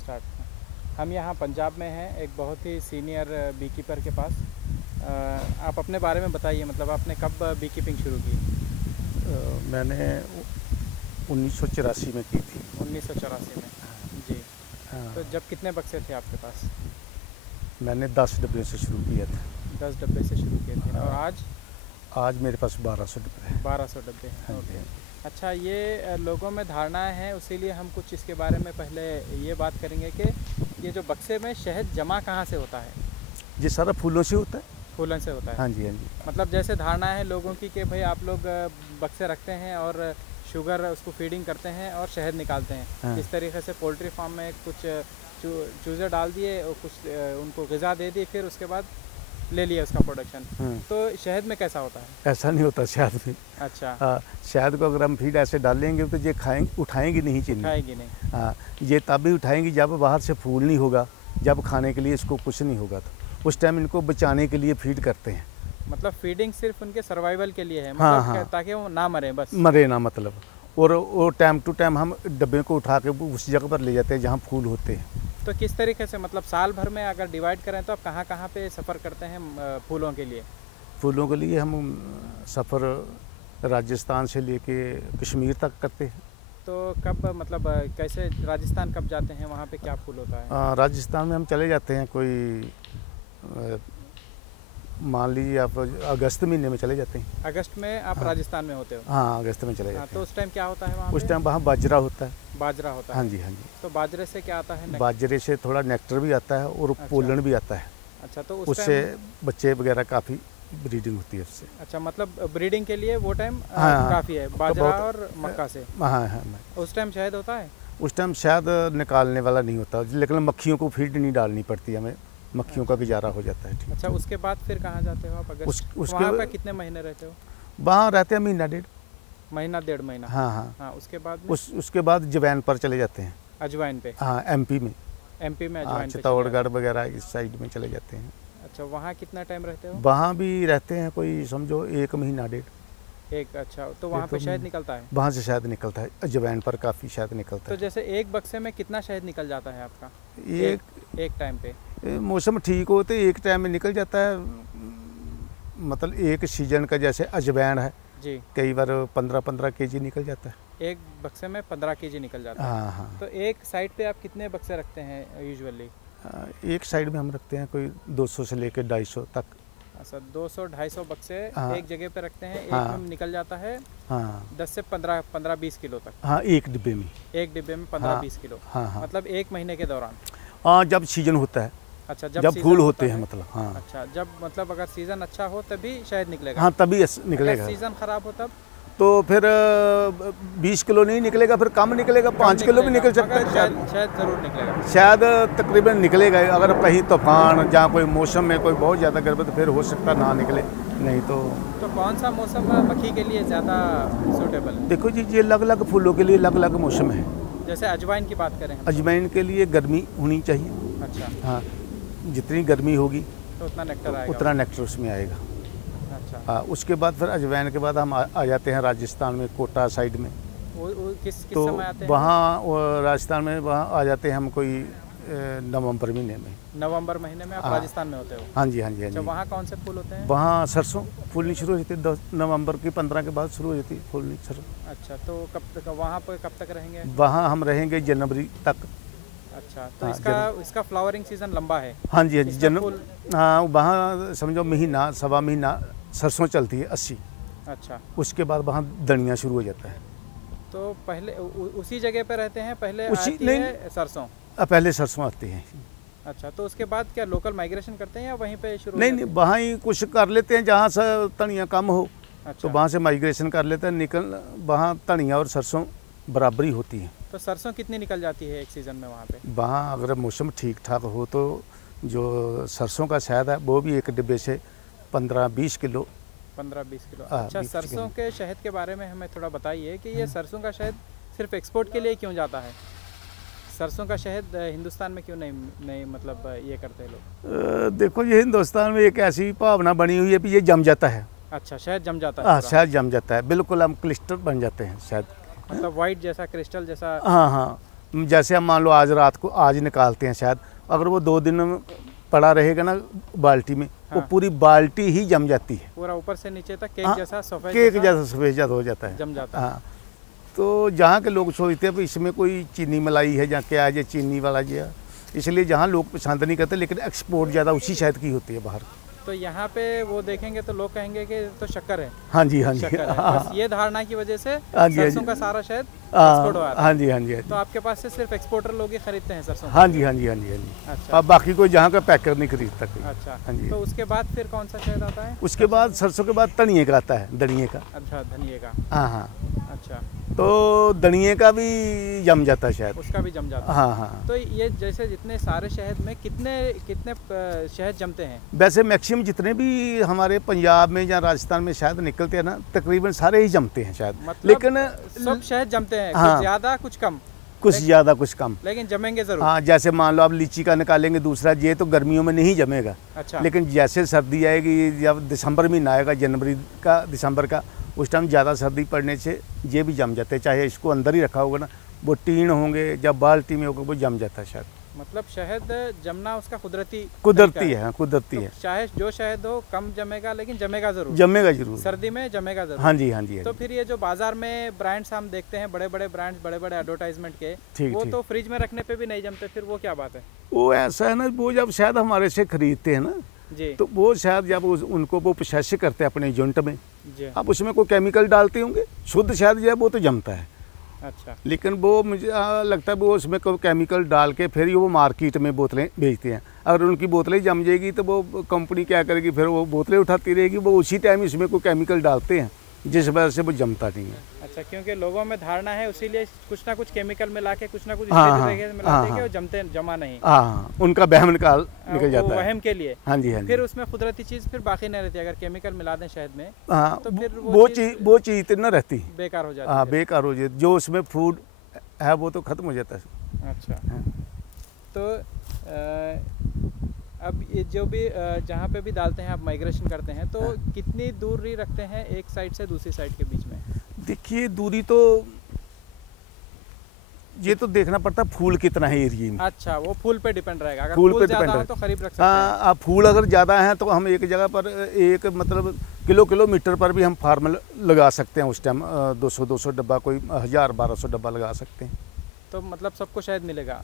Start. हम यहाँ पंजाब में हैं, एक बहुत ही सीनियर बी कीपर के पास। आप अपने बारे में बताइए, मतलब आपने कब बी कीपिंग शुरू की? मैंने 1984 में की थी। 1984 में? जी। हाँ, तो जब कितने बक्से थे आपके पास? मैंने 10 डब्बे से शुरू किया था। 10 डब्बे से शुरू किए थे। और हाँ, आज? आज मेरे पास 1200 डब्बे हैं। 1200 डब्बे हैं। हाँ जी, ओके। हाँ जी। अच्छा, ये लोगों में धारणाएं हैं, उसीलिए हम कुछ इसके बारे में पहले ये बात करेंगे कि ये जो बक्से में शहद जमा कहाँ से होता है? ये सारा फूलों से होता है। फूलन से होता है? हाँ जी, हाँ जी। मतलब जैसे धारणा है लोगों की कि भाई आप लोग बक्से रखते हैं और शुगर उसको फीडिंग करते हैं और शहद निकालते हैं। हाँ। इस तरीके से पोल्ट्री फार्म में कुछ चूज़े डाल दिए और कुछ उनको ग़िज़ा दे दी, फिर उसके बाद ले लिया उसका प्रोडक्शन। तो शहद में कैसा होता है? ऐसा नहीं होता शहद में। अच्छा। हाँ, शहद को अगर हम फीड ऐसे डालेंगे तो ये उठाएंगी नहीं चीनी। खाएगी नहीं। हाँ, ये तब भी उठाएंगी जब बाहर से फूल नहीं होगा, जब खाने के लिए इसको कुछ नहीं होगा, तो उस टाइम इनको बचाने के लिए फीड करते हैं। मतलब फीडिंग सिर्फ उनके सर्वाइवल के लिए है? हाँ, मतलब हाँ। ताकि वो ना मरे बस? मरे ना मतलब। और वो टाइम टू टाइम हम डब्बे को उठा के उस जगह पर ले जाते हैं जहाँ फूल होते हैं। तो किस तरीके से, मतलब साल भर में अगर डिवाइड करें तो आप कहाँ कहाँ पे सफ़र करते हैं फूलों के लिए? फूलों के लिए हम सफ़र राजस्थान से लेके कश्मीर तक करते हैं। तो कब, मतलब कैसे राजस्थान कब जाते हैं, वहाँ पे क्या फूल होता है? राजस्थान में हम चले जाते हैं, कोई मान लीजिए आप अगस्त महीने में चले जाते हैं। अगस्त में आप हाँ। राजस्थान में होते हो? हाँ, अगस्त में चले हाँ, जाते तो हैं। उस टाइम क्या होता है वहाँ उस पे? टाइम वहाँ बाजरा होता है। बाजरा होता है? हाँ जी, हाँ जी। तो बाजरे से क्या आता है? बाजरे से थोड़ा नेक्टर भी आता है और अच्छा। पोलन भी आता है। अच्छा, तो उस उससे टाइम? बच्चे वगैरह काफ़ी ब्रीडिंग होती है उससे। अच्छा, मतलब ब्रीडिंग के लिए वो टाइम हाँ, काफ़ी है, तो बाजरा बहुत- और मक्का से। हाँ हाँ। उस टाइम शहद होता है? उस टाइम शायद निकालने वाला नहीं होता, लेकिन मक्खियों को फीड नहीं डालनी पड़ती हमें, मक्खियों का गुजारा हो जाता है। ठीक। अच्छा, उसके बाद फिर कहाँ जाते हो आप? अगर उसके वहाँ पे कितने महीने रहते हो? वहाँ रहते हैं महीना डेढ़। महीना डेढ़ महीना? हाँ हाँ। हाँ, उसके बाद में? उसके बाद जवैन पर चले जाते हैं। अजवाइन पे? हाँ, एमपी में। एमपी में हाँ, अजवाइन पे चले चित्तौड़गढ़ वगैरह इस साइड में चले जाते हैं। जाते। अच्छा, वहाँ कितना टाइम रहते हो? वहाँ भी रहते हैं कोई समझो 1 महीना डेढ़। एक? अच्छा, तो वहाँ पे शहद निकलता है? वहाँ से शहद निकलता है, जवैन पर काफ़ी शहद निकलता तो है। जैसे एक बक्से में कितना शहद निकल जाता है आपका एक टाइम पे? मौसम ठीक हो तो एक टाइम में निकल जाता है। मतलब एक सीजन का जैसे अजवैन है, जी। कई बार 15-15 केजी निकल जाता है। एक बक्से में 15 केजी निकल जाता है? हाँ हाँ। तो एक साइड पे आप कितने बक्से रखते हैं यूजुअली? एक साइड में हम रखते हैं कोई 200 से लेकर 250 तक। अच्छा, 200-250 बक्से हाँ। एक जगह पे रखते हैं। हाँ। एक में निकल जाता है हाँ 10 से 15-20 किलो तक? हाँ, एक डिब्बे में। एक डिब्बे में हाँ 15-20 किलो? हाँ हाँ। मतलब एक महीने के दौरान? हाँ, जब सीजन होता है, अच्छा, जब सीजन फूल होता होते है? हैं मतलब। हाँ अच्छा, जब मतलब अगर सीज़न अच्छा हो तभी शायद निकलेगा? हाँ, तभी अगर निकलेगा। सीज़न ख़राब हो तब? तो फिर 20 किलो नहीं निकलेगा, फिर कम निकलेगा, 5 किलो भी निकल सकता है। शायद ज़रूर निकलेगा? शायद तकरीबन निकलेगा। अगर कहीं तूफान जहाँ कोई मौसम में कोई बहुत ज़्यादा गर्मी तो फिर हो सकता ना निकले, नहीं तो। तो कौन सा मौसम मक्खी के लिए ज़्यादा सूटेबल है? देखो जी, ये अलग अलग फूलों के लिए अलग अलग मौसम है। जैसे अजवाइन की बात करें? अजवाइन के लिए गर्मी होनी चाहिए। अच्छा। हाँ, जितनी गर्मी होगी तो उतना नेक्टर आएगा? उतना नेक्टर उसमें आएगा। अच्छा। हाँ, उसके बाद फिर अजवाइन के बाद हम आ जाते हैं राजस्थान में, कोटा साइड में। वो किस तो समय आते हैं? वहाँ राजस्थान में वहाँ आ जाते हैं हम कोई नवंबर महीने में। नवंबर महीने में आप हाँ। राजस्थान में होते हो? हाँ जी, हाँ जी, हाँ अच्छा, जी। वहाँ कौन से फूल होते हैं? वहाँ सरसों फूलनी शुरू हो जाती है। 10 नवंबर की 15 के बाद शुरू हो जाती है फूलनी सरसों। अच्छा, तो कब तक वहाँ पर कब तक रहेंगे? वहाँ हम रहेंगे जनवरी तक। अच्छा, तो हाँ, इसका फ्लावरिंग सीजन लंबा है? हाँ जी, हाँ जी। इसका फूल? हाँ, वहाँ समझो महीना सवा महीना सरसों चलती है 80। अच्छा। उसके बाद वहाँ धनिया शुरू हो जाता है। तो पहले उसी जगह पे रहते हैं? पहले उसी आती नहीं, है सरसों? पहले सरसों आती है। अच्छा, तो उसके बाद क्या लोकल माइग्रेशन करते हैं या वहीं पे शुरू? नहीं नहीं, वहाँ ही कुछ कर लेते हैं जहाँ से धनिया कम हो। अच्छा। तो वहाँ से माइग्रेशन कर लेते हैं। वहाँ धनिया और सरसों बराबरी होती है। तो सरसों कितनी निकल जाती है एक सीज़न में वहाँ पे? वहाँ अगर मौसम ठीक ठाक हो तो जो सरसों का शहद है वो भी एक डिब्बे से 15-20 किलो। 15-20 किलो? हाँ, अच्छा, 20 सरसों के शहद के बारे में हमें थोड़ा बताइए कि ये सरसों का शहद सिर्फ एक्सपोर्ट के लिए क्यों जाता है? सरसों का शहद हिंदुस्तान में क्यों नहीं मतलब ये करते लोग? देखो, ये हिंदुस्तान में एक ऐसी भावना बनी हुई है कि ये जम जाता है। अच्छा, शहद जम जाता है? हाँ, पूरा? शहद जम जाता है, बिल्कुल हम क्लिस्टर बन जाते हैं शहद। मतलब वाइट जैसा, क्रिस्टल जैसा? हाँ हाँ। जैसे हम मान लो आज रात को आज निकालते हैं शायद, अगर वो 2 दिन पड़ा रहेगा ना बाल्टी में, वो हाँ। पूरी बाल्टी ही जम जाती है, पूरा ऊपर से नीचे तक केक हाँ, जैसा सफेद केक जैसा सफेद हो जाता है। जम जाता है। हाँ, तो जहाँ के लोग सोचते हैं इसमें कोई चीनी मलाई है या क्या है, चीनी वाला जो है, इसलिए जहाँ लोग पसंद नहीं करते, लेकिन एक्सपोर्ट ज़्यादा उसी शहद की होती है बाहर। तो यहाँ पे वो देखेंगे तो लोग कहेंगे कि तो शक्कर है, हाँ जी, हाँ जी, शक्कर है। हाँ, बस ये धारणा की वजह से हाँ जी, हाँ सरसों जी। का सारा शहद एक्सपोर्ट हो हाँ जाता है। हाँ जी, हाँ जी, हाँ तो जी, आपके पास से सिर्फ एक्सपोर्टर लोग ही खरीदते हैं सरसों? हाँ जी, हाँ जी, हाँ जी, हाँ जी। अच्छा अब बाकी कोई जहाँ का पैकर नहीं खरीदता कोई। अच्छा। हाँ जी। तो उसके बाद फिर कौन सा शहद आता है? उसके बाद सरसों के बाद धनिए का आता है, धनिए का। अच्छा, धनिए का। हाँ हाँ, अच्छा, तो धनिए का भी जम जाता है शायद। उसका भी जम जाता है। हाँ हाँ, तो ये जैसे जितने सारे शहद में कितने कितने शहद जमते हैं? वैसे मैक्सिमम जितने भी हमारे पंजाब में या राजस्थान में शहद निकलते हैं ना, तकरीबन सारे ही जमते हैं शायद, मतलब लेकिन सब शहद जमते हैं, हाँ। कुछ ज्यादा कुछ कम, कुछ ज़्यादा कुछ कम। लेकिन जमेंगे जरूर। हाँ, जैसे मान लो आप लीची का निकालेंगे दूसरा, ये तो गर्मियों में नहीं जमेगा, अच्छा, लेकिन जैसे सर्दी आएगी, जब दिसंबर महीना आएगा, जनवरी का दिसंबर का, उस टाइम ज़्यादा सर्दी पड़ने से ये भी जम जाते हैं। चाहे इसको अंदर ही रखा होगा ना, वो टीन होंगे जब बाल्टी में होगा वो जम जाता है शायद। मतलब शहद जमना उसका कुदरती कुदरती तरीका है, कुदरती तो है, चाहे जो शहद हो कम जमेगा, लेकिन जमेगा जरूर, जमेगा जरूर। सर्दी में जमेगा जरूर। हाँ जी, हाँ जी, हाँ तो जी। फिर ये जो बाजार में ब्रांड्स हम देखते हैं, बड़े बड़े ब्रांड्स, बड़े बड़े एडवर्टाइजमेंट के, ठीक, वो ठीक। तो फ्रिज में रखने पे भी नहीं जमते, फिर वो क्या बात है? वो ऐसा है ना, वो जब शायद हमारे से खरीदते हैं ना, जी तो वो शायद जब उनको वो प्रोसेस करते हैं अपने यूनिट में, जी। अब उसमें कोई केमिकल डालते होंगे, शुद्ध शहद जो है वो तो जमता है, अच्छा, लेकिन वो मुझे लगता है वो उसमें कोई केमिकल डाल के फिर ही वो मार्केट में बोतलें बेचते हैं। अगर उनकी बोतलें जम जाएगी तो वो कंपनी क्या करेगी, फिर वो बोतलें उठाती रहेगी, वो उसी टाइम इसमें कोई केमिकल डालते हैं जिस वजह से वो जमता नहीं है। अच्छा, क्योंकि लोगों में धारणा है, उसीलिए कुछ ना कुछ केमिकल मिला के, कुछ ना कुछ हाँ, स्टेज हाँ, वगैरह मिलाते हाँ, हैं कि हाँ। वो जमा नहीं। हाँ, उनका वहम निकल वो जाता है। वहम के लिए। हाँ जी, हाँ जी। फिर उसमें कुदरती चीज़ फिर बाकी नहीं रहती, अगर केमिकल मिला दें शहद में हाँ, तो फिर वो चीज़ तो न रहती। बेकार हो जाती हाँ, है। बेकार हो जाती, जो उसमें फूड है वो तो खत्म हो जाता है। अच्छा, हाँ। तो अब ये जो भी जहाँ पे भी डालते हैं आप, माइग्रेशन करते हैं, तो हाँ। कितनी दूरी रखते हैं एक साइड से दूसरी साइड के बीच में? देखिए दूरी तो ये तो देखना पड़ता है फूल कितना है एरिया में। अच्छा, वो फूल पे डिपेंड रहेगा, अगर फूल फूल पे ज़्यादा डिपेंड हो है। तो करीब रख सकते हाँ, हैं। आप फूल अगर ज़्यादा हैं तो हम एक जगह पर एक मतलब किलोमीटर पर भी हम फार्म लगा सकते हैं। उस टाइम 200 डब्बा, कोई 1000-1200 डब्बा लगा सकते हैं। तो मतलब सबको शहद मिलेगा?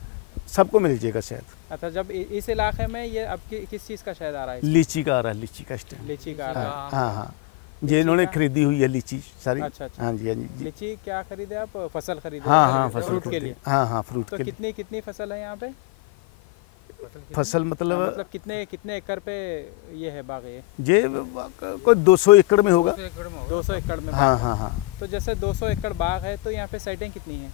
सबको मिल जाएगा शहद। अच्छा, जब इस इलाके में ये अब किस चीज़ का शहद आ रहा है? लीची का आ रहा है, लीची का इस टाइम। लीची का आ रहा है। हाँ हाँ हाँ, ये इन्होंने का? खरीदी हुई है लीची सारी। अच्छा अच्छा। हाँ जी, हाँ जी। लीची क्या खरीदे आप? फसल खरीदे? हाँ हाँ, फसल फ्रूट के खरीदी। लिए? हाँ हाँ, फ्रूट तो के लिए। कितनी कितनी फसल है यहाँ पे? फसल हाँ, मतलब मतलब कितने कितने एकड़ पे ये है बाग? ये कोई 200 एकड़ में होगा। 200 एकड़ में हाँ बाग है। हाँ हाँ। तो जैसे 200 एकड़ बाग है, तो यहाँ पे साइटें कितनी हैं?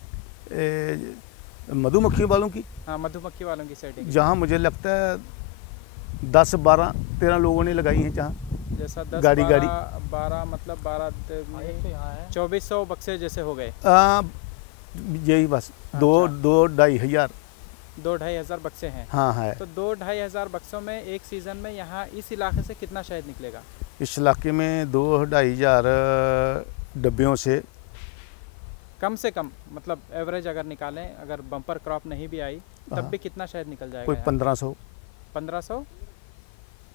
मधुमक्खी वालों की हाँ, मधुमक्खी वालों की साइटें। जहाँ मुझे लगता है 10, 12, 13 लोगों ने लगाई हैं जहाँ। जैसा 10, गाड़ी 12 मतलब 12 2400 बक्से जैसे हो गए। यही बस अच्छा। 2-2-2.5 हज़ार। 2-2.5 हज़ार बक्से हैं। हाँ है। तो 2-2.5 हज़ार बक्सों में एक सीज़न में यहाँ इस इलाके से कितना शहद निकलेगा? इस इलाके में 2-2.5 हज़ार डब्बियों से कम से कम, मतलब एवरेज अगर निकालें, अगर बम्पर क्रॉप नहीं भी आई तब हाँ। भी कितना शहद निकल जाएगा? कोई यहाँ? 1500 1500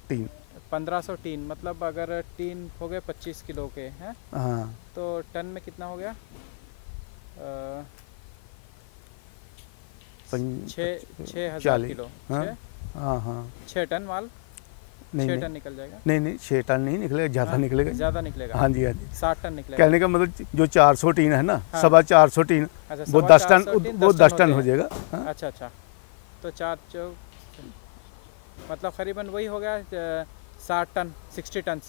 टीन। 1500 टीन, मतलब अगर टीन हो गए 25 किलो के हैं, हाँ, तो टन में कितना हो गया? 6,000 40। किलो। हाँ हाँ हाँ। 6 टन माल, नहीं 6 नहीं टन निकल जाएगा। नहीं 6 टन नहीं निकलेगा, ज़्यादा हाँ, निकलेगा। ज़्यादा निकलेगा। हाँ जी, हाँ जी। 60 टन निकलेगा। कहने का मतलब जो 400 टीन है ना, हाँ। 450 टीन, अच्छा, वो 10 टन, 450 टीन, वो 10 टन होते हो हैं। जाएगा। हाँ। अच्छा अच्छा, तो 4 चौक मतलब करीबन वही हो गया 60 टन, 60 टन,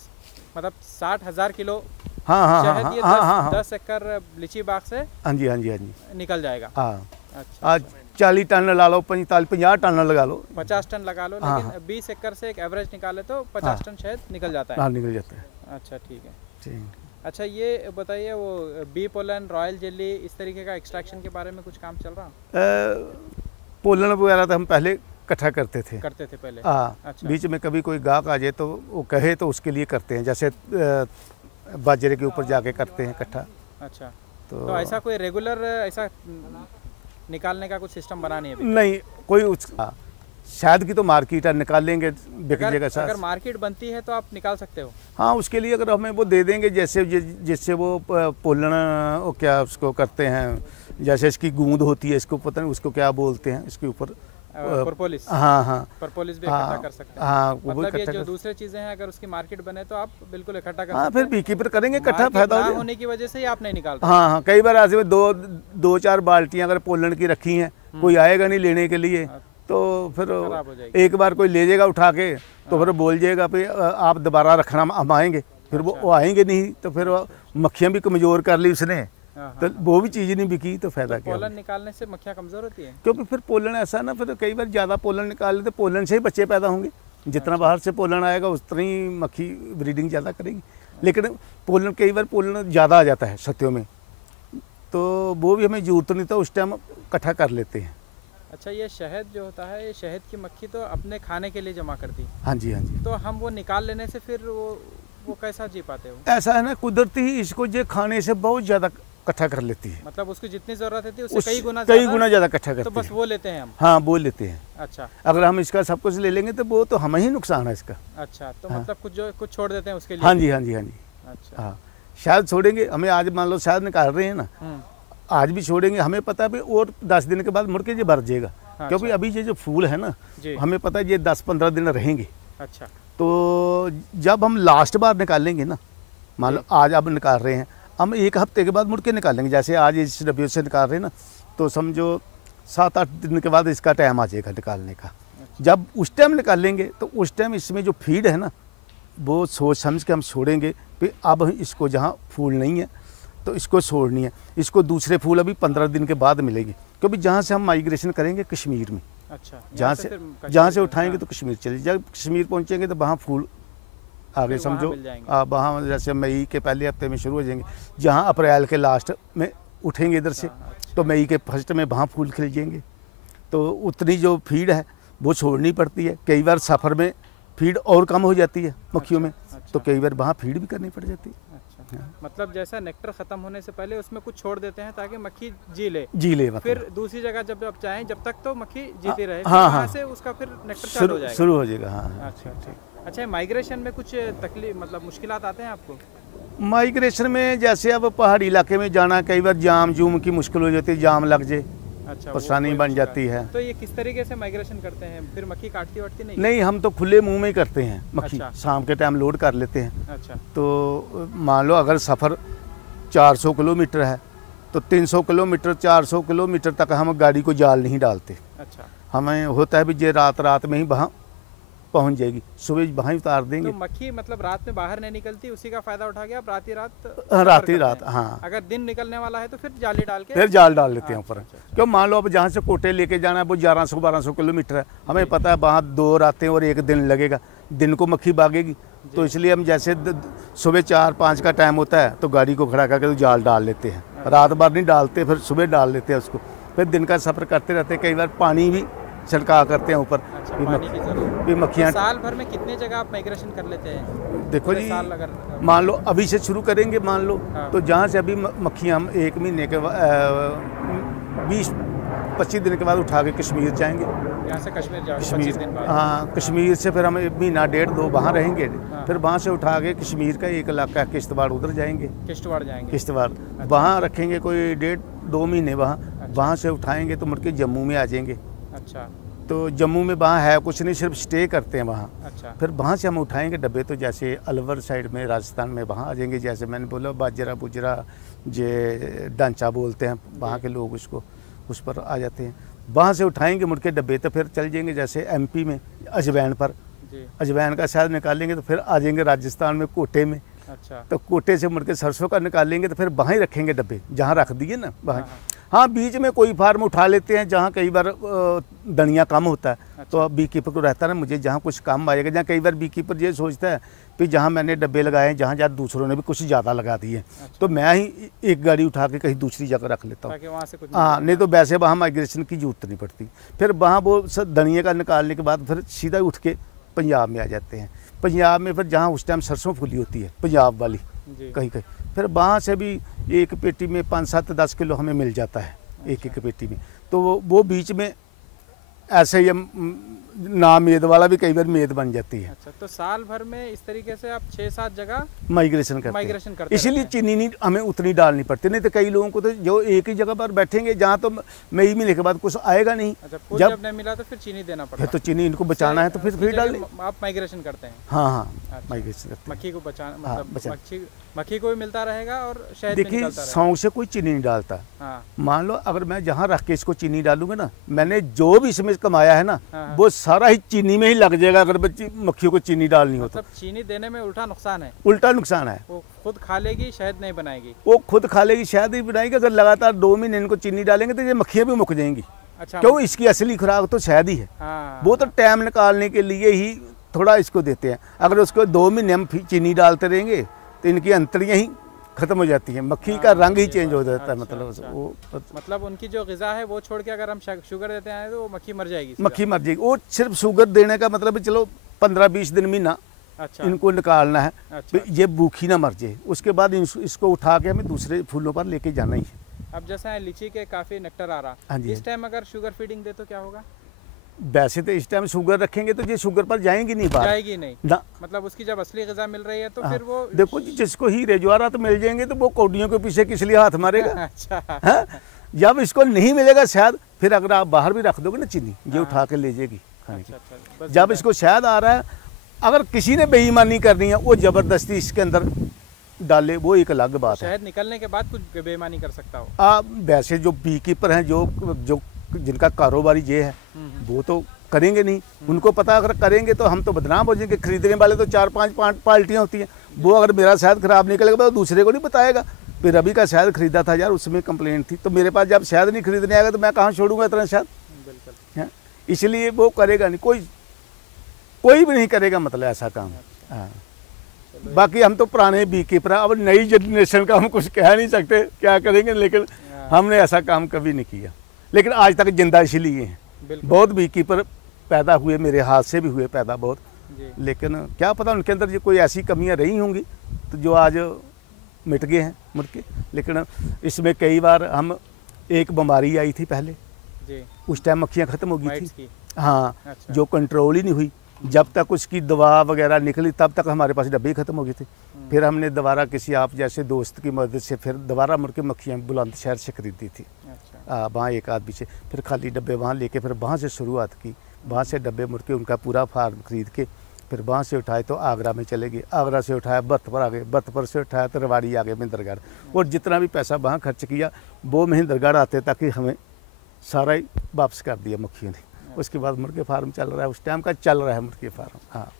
मतलब 60,000 किलो हाँ हाँ हाँ शहद ये हाँ हाँ हाँ 10 एकड़ लीची बाग से हाँ जी, हाँ जी, हाँ जी। निकल जाएगा। हाँ, अच्छा, आज 40 टन ला लो, 45-50 टन लगा लो। 50 टन लगा लो, हाँ, लेकिन 20 एकड़ से एक एवरेज निकाले तो 50 हाँ। टन शहद निकल जाता है। हाँ, निकल जाता है। अच्छा, ठीक है। ठीक। अच्छा, ये बताइए, वो बी पोलन, रॉयल जेली, इस तरीके का एक्सट्रैक्शन के बारे में कुछ काम चल रहा? पोलन वगैरह तो हम पहले इकट्ठा करते थे। करते थे पहले? हाँ, अच्छा। बीच में कभी कोई गाहक आ जाए तो वो कहे तो उसके लिए करते हैं, जैसे बाजरे के ऊपर जाके करते हैं इकट्ठा। अच्छा, तो तो ऐसा कोई रेगुलर ऐसा निकालने का कुछ सिस्टम बना नहीं है अभी? नहीं कोई शहद की तो मार्केट है, निकाल लेंगे बिक जाएगा अगर मार्केट बनती है तो आप निकाल सकते हो? हाँ, उसके लिए अगर हमें वो दे देंगे, जैसे जिससे वो पोलन वो क्या उसको करते हैं, जैसे इसकी गूंद होती है, इसको पता नहीं उसको क्या बोलते हैं, इसके ऊपर परपोलिस। हाँ हाँ, परपोलिस भी इकट्ठा कर सकते हैं। हाँ, मतलब ये जो दूसरे चीजें हैं अगर उसकी मार्केट बने तो आप बिल्कुल इकट्ठा कर हाँ, सकते फिर बीकीपर करेंगे, इकट्ठा फायदा हो होने की वजह से ही आप नहीं निकालते? हाँ हाँ, कई बार ऐसे में दो चार बाल्टियाँ अगर पोलन की रखी हैं, कोई आएगा नहीं लेने के लिए, तो फिर एक बार कोई ले जाएगा उठा के, तो फिर बोल जाएगा भाई आप दोबारा रखना, हम आएंगे, फिर वो आएंगे नहीं, तो फिर मक्खियाँ भी कमज़ोर कर ली उसने, तो वो भी चीज़ नहीं बिकी, तो फायदा क्या? पोलन निकालने से मक्खियाँ कमज़ोर होती है? क्योंकि फिर पोलन ऐसा ना, फिर कई बार ज़्यादा पोलन निकाल लेते, पोलन से ही बच्चे पैदा होंगे, जितना बाहर से पोलन आएगा उतनी ही मक्खी ब्रीडिंग ज़्यादा करेगी। लेकिन पोलन कई बार पोलन ज़्यादा आ जाता है सर्दियों में, तो वो भी हमें जरूरत नहीं, तो उस टाइम इकट्ठा कर लेते हैं। अच्छा, ये शहद जो होता है, ये शहद की मक्खी तो अपने खाने के लिए जमा करती है? हाँ जी, हाँ जी। तो हम वो निकाल लेने से फिर वो कैसा जी पाते हो? ऐसा है ना, कुदरती ही इसको ये खाने से बहुत ज़्यादा इकट्ठा कर लेती है, मतलब उसकी जितनी ज़रूरत होती है उससे कई गुना ज़्यादा इकट्ठा करती है। तो बस वो लेते हैं हम? हाँ, वो लेते हैं। अच्छा, अगर हम इसका सब कुछ ले लेंगे तो वो तो हमें ही नुकसान है इसका। अच्छा, तो मतलब कुछ छोड़ देते हैं उसके लिए? हाँ जी, हाँ जी, हाँ जी। अच्छा, हाँ, शायद छोड़ेंगे, हमें आज मान लो शायद निकाल रहे हैं ना, आज भी छोड़ेंगे, हमें पता है और 10 दिन के बाद मुड़ के ये भर जाएगा। हाँ, क्योंकि अभी ये जो फूल है ना, हमें पता है ये 10-15 दिन रहेंगे। अच्छा, तो जब हम लास्ट बार निकालेंगे ना, मान लो आज अब निकाल रहे हैं, हम 1 हफ्ते के बाद मुड़ के निकालेंगे, जैसे आज इस डब्बे से निकाल रहे हैं ना, तो समझो 7-8 दिन के बाद इसका टाइम आ जाएगा निकालने का। जब उस टाइम निकालेंगे तो उस टाइम इसमें जो फीड है ना, वो सोच समझ के हम छोड़ेंगे कि अब इसको जहाँ फूल नहीं है तो इसको छोड़नी है, इसको दूसरे फूल अभी 15 दिन के बाद मिलेंगे, क्योंकि जहाँ से हम माइग्रेशन करेंगे कश्मीर में। अच्छा, जहाँ से उठाएंगे तो कश्मीर चले, जब कश्मीर पहुँचेंगे तो वहाँ फूल आगे समझो वहाँ जैसे मई के पहले हफ्ते में शुरू हो जाएंगे, जहाँ अप्रैल के लास्ट में उठेंगे इधर से, तो मई के फर्स्ट में वहाँ फूल खिल जाएंगे। तो उतनी जो फीड है वो छोड़नी पड़ती है, कई बार सफ़र में फीड और कम हो जाती है मक्खियों में, तो कई बार वहाँ फीड भी करनी पड़ जाती है। मतलब जैसा नेक्टर खत्म होने से पहले उसमें कुछ छोड़ देते हैं ताकि मक्खी जी ले मतलब। फिर दूसरी जगह जब चाहें जब तक तो मक्खी जीती रहे, हाँ हाँ, से उसका फिर नेक्टर शुरू हो जाएगा। हाँ, अच्छा ठीक। अच्छा, माइग्रेशन में कुछ तकलीफ मतलब मुश्किलात आते हैं आपको? माइग्रेशन में जैसे अब पहाड़ी इलाके में जाना, कई बार जाम जूम की मुश्किल हो जाती है, जाम लग जाए, अच्छा, परेशानी बन जाती है। तो ये किस तरीके से माइग्रेशन करते हैं फिर? मक्खी काटती वाटती नहीं? नहीं, हम तो खुले मुंह में ही करते हैं मक्खी। अच्छा। शाम के टाइम लोड कर लेते हैं। अच्छा, तो मान लो अगर सफ़र 400 किलोमीटर है तो 300 किलोमीटर 400 किलोमीटर तक हम गाड़ी को जाल नहीं डालते। अच्छा, हमें होता है भी ये रात में ही वहाँ पहुँच जाएगी, सुबह वहाँ ही उतार देंगे। तो मक्खी मतलब रात में बाहर नहीं निकलती, उसी का फायदा उठा के आप रात ही रात हाँ, अगर दिन निकलने वाला है तो फिर जाली डाल के फिर जाल डाल लेते हैं ऊपर। क्यों, मान लो अब जहाँ से कोटे लेके जाना है वो 1100-1200 किलोमीटर है, हमें पता है वहाँ 2 रातें और 1 दिन लगेगा, दिन को मक्खी भागेगी, तो इसलिए हम जैसे सुबह 4-5 का टाइम होता है तो गाड़ी को खड़ा करके तो जाल डाल लेते हैं, रात भर नहीं डालते, फिर सुबह डाल लेते हैं उसको, फिर दिन का सफ़र करते रहते हैं। कई बार पानी भी छिड़का करते हैं ऊपर। अच्छा, भी मक्खियाँ साल भर में कितने जगह आप माइग्रेशन कर लेते हैं? देखो जी, मान लो अभी से शुरू करेंगे, मान लो तो जहाँ से अभी मक्खियाँ हम 1 महीने के 20-25 दिन के बाद उठा के कश्मीर जाएंगे। यहाँ से कश्मीर जाओगे? कश्मीर, हाँ, कश्मीर से फिर हम 1 महीना 1.5-2 वहाँ रहेंगे, फिर वहाँ से उठा के कश्मीर का एक इलाका किश्तवाड़, उधर जाएंगे, किश्तवाड़ वहाँ रखेंगे कोई 1.5-2 महीने, वहाँ से उठाएंगे तो मुड़ के जम्मू में आ जाएंगे। अच्छा, तो जम्मू में वहाँ है कुछ नहीं, सिर्फ स्टे करते हैं वहाँ। अच्छा, फिर वहाँ से हम उठाएंगे डब्बे, तो जैसे अलवर साइड में राजस्थान में वहाँ आ जाएंगे, जैसे मैंने बोला बाजरा बुजरा जे डांचा बोलते हैं वहाँ के लोग, उसको उस पर आ जाते हैं, वहाँ से उठाएंगे मुड़ के डब्बे, तो फिर चल जाएंगे जैसे MP में अजवैन पर, अजवैन का शहद निकालेंगे तो फिर आ जाएंगे राजस्थान में कोटे में। अच्छा, तो कोटे से मुड़ के सरसों का निकालेंगे तो फिर वहाँ ही रखेंगे डब्बे, जहाँ रख दिए ना वहाँ। हाँ, बीच में कोई फार्म उठा लेते हैं जहाँ कई बार धनिया कम होता है। अच्छा। तो अब बी कीपर को रहता है ना, मुझे जहाँ कुछ कम आएगा, जहाँ कई बार बी कीपर ये सोचता है कि जहाँ मैंने डब्बे लगाए हैं, जहाँ दूसरों ने भी कुछ ज़्यादा लगा दिए। अच्छा। तो मैं ही एक गाड़ी उठा के कहीं दूसरी जगह रख लेता हूँ। हाँ, नहीं तो वैसे वहाँ माइग्रेशन की जरूरत नहीं पड़ती। फिर वहाँ वो धनिया का निकालने के बाद फिर सीधा उठ के पंजाब में आ जाते हैं। पंजाब में फिर जहाँ उस टाइम सरसों फूली होती है पंजाब वाली, कहीं फिर वहाँ से भी एक पेटी में 5-7-10 किलो हमें मिल जाता है, एक पेटी में। तो वो बीच में ऐसे ही ना मेद वाला भी कई बार मेद बन जाती है। अच्छा, तो साल भर में इस तरीके से आप 6-7 जगह माइग्रेशन करते करते हैं। इसीलिए चीनी नहीं हमें उतनी डालनी पड़ती, नहीं तो कई लोगों को तो जो एक ही जगह पर बैठेंगे जहाँ तो मई महीने के बाद कुछ आएगा नहीं। अच्छा, फूल जब नहीं मिला तो फिर चीनी देना पड़ता है, तो चीनी इनको बचाना है तो फिर डाल। आप माइग्रेशन करते हैं? हाँ हाँ, अच्छा, माइग्रेशन करते हैं। मक्खी को बचाना, मतलब मक्खी को भी मिलता रहेगा और शहद भी देखिए निकलता रहेगा। सौंग से कोई चीनी नहीं डालता। हाँ। मान लो अगर मैं जहाँ रख के इसको चीनी डालूंगा ना, मैंने जो भी इसमें कमाया है ना, वो सारा ही चीनी में ही लग जाएगा अगर मक्खियों को चीनी डालनी हो तो। मतलब चीनी देने में उल्टा नुकसान है? उल्टा नुकसान है। वो खुद खा लेगी, शहद नहीं बनाएगी। वो खुद खा लेगी, शहद नहीं बनाएगी। अगर लगातार 2 महीने इनको चीनी डालेंगे तो ये मक्खियाँ भी मुक जाएंगी। अच्छा, क्यों? इसकी असली खुराक तो शहद ही है। हाँ, वो तो टाइम निकालने के लिए ही थोड़ा इसको देते हैं। अगर उसको 2 महीने हम चीनी डालते रहेंगे तो इनकी अंतड़ियाँ ही खत्म हो जाती है, मक्खी का रंग ही चेंज हो जाता है। मतलब उनकी जो ग़िज़ा है वो छोड़ के अगर हम शुगर देते हैं तो मक्खी मर जाएगी। मक्खी मर जाएगी। वो सिर्फ शुगर देने का मतलब है चलो 15-20 दिन महीना इनको निकालना है। अच्छा, ये भूखी ना मर जाए। उसके बाद इसको उठा के हमें दूसरे फूलों पर लेके जाना ही है। अब जैसा लीची के काफ़ी नेक्टर आ रहा, इस टाइम अगर शुगर फीडिंग दे तो क्या होगा? वैसे तो इस टाइम शुगर रखेंगे तो ये शुगर पर जाएंगी नहीं, बात जाएगी नहीं ना। मतलब उसकी जब असली ग़िज़ा मिल रही है तो फिर वो देखो जी, जिसको हीरे जवाहरात मिल जाएंगे तो वो कौड़ियों के पीछे किस लिए हाथ मारेगा? अच्छा, है? जब इसको नहीं मिलेगा शहद, फिर अगर आप बाहर भी रख दोगे ना चीनी, ये उठा के ले जाएगी खाने की। जब इसको शहद आ रहा है, अगर किसी ने बेईमानी करनी है वो जबरदस्ती इसके अंदर डाले, वो एक अलग बात है। शहद निकलने के बाद कुछ बेईमानी कर सकता हो। वैसे जो बी कीपर हैं, जो जिनका कारोबारी ये है, वो तो करेंगे नहीं। उनको पता अगर करेंगे तो हम तो बदनाम हो जाएंगे। खरीदने वाले तो 4-5 पार्टियां होती हैं। वो अगर मेरा शहद खराब निकलेगा तो दूसरे को नहीं बताएगा। फिर रवि का शहद खरीदा था यार, उसमें कंप्लेंट थी, तो मेरे पास जब शहद नहीं खरीदने आएगा तो मैं कहाँ छोड़ूंगा इतना शहद? बिल्कुल। इसलिए वो करेगा नहीं, कोई भी नहीं करेगा, मतलब ऐसा काम। हाँ, बाकी हम तो पुराने बी कीपर, अब नई जनरेशन का हम कुछ कह नहीं सकते क्या करेंगे, लेकिन हमने ऐसा काम कभी नहीं किया। लेकिन आज तक जिंदा इसलिए हैं। बहुत बी कीपर पैदा हुए, मेरे हाथ से भी हुए पैदा बहुत, लेकिन क्या पता उनके अंदर जो कोई ऐसी कमियां रही होंगी तो जो आज मिट गए हैं मुड़ के। लेकिन इसमें कई बार एक बीमारी आई थी पहले जी। उस टाइम मक्खियाँ ख़त्म हो गई थी। हाँ। अच्छा। जो कंट्रोल ही नहीं हुई, जब तक उसकी दवा वगैरह निकली तब तक हमारे पास डब्बे ख़त्म हो गए थे। फिर हमने दोबारा किसी आप जैसे दोस्त की मदद से फिर दोबारा मुड़ के मक्खियाँ बुलंदशहर से ख़रीदी थी। अच्छा। वहाँ एक आदमी से फिर खाली डब्बे वहाँ लेके फिर वहाँ से शुरुआत की। वहाँ से डब्बे मुड़ के उनका पूरा फार्म खरीद के फिर वहाँ से उठाए तो आगरा में चले गए। आगरा से उठाया बर्थपुर आ गए, बर्थपुर से उठाया तो रेवाड़ी आ गए, महेंद्रगढ़। और जितना भी पैसा वहाँ खर्च किया वो महेंद्रगढ़ आते ताकि हमें सारा ही वापस कर दिया मक्खियों ने। उसके बाद मुर्गे फार्म चल रहा है, उस टाइम का चल रहा है मुर्गे फार्म। हाँ,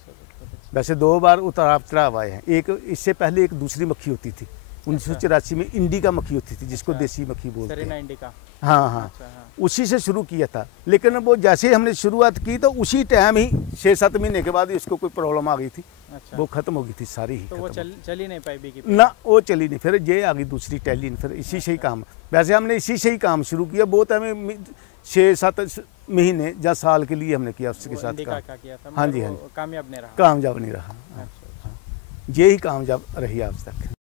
वैसे 2 बार उतार चढ़ाव आए हैं। एक इससे पहले एक दूसरी मक्खी होती थी 1984 में, इंडिका मक्खी होती थी जिसको देसी मक्खी बोलते हैं। हाँ हाँ, उसी से शुरू किया था। लेकिन वो जैसे हमने शुरुआत की तो उसी टाइम ही 6-7 महीने के बाद इसको कोई प्रॉब्लम आ गई थी। अच्छा। वो खत्म हो गई थी सारी ही। तो वो चली नहीं पाई बीकी ना, वो चली नहीं। फिर ये आ गई दूसरी टैलिन, फिर इसी से ही काम। वैसे हमने इसी से ही काम शुरू किया। बहुत हमें 6-7 महीने या साल के लिए हमने किया उसके साथ काम। हाँ जी, हाँ जी, कामयाब नहीं रहा। यही कामयाब रही आज तक।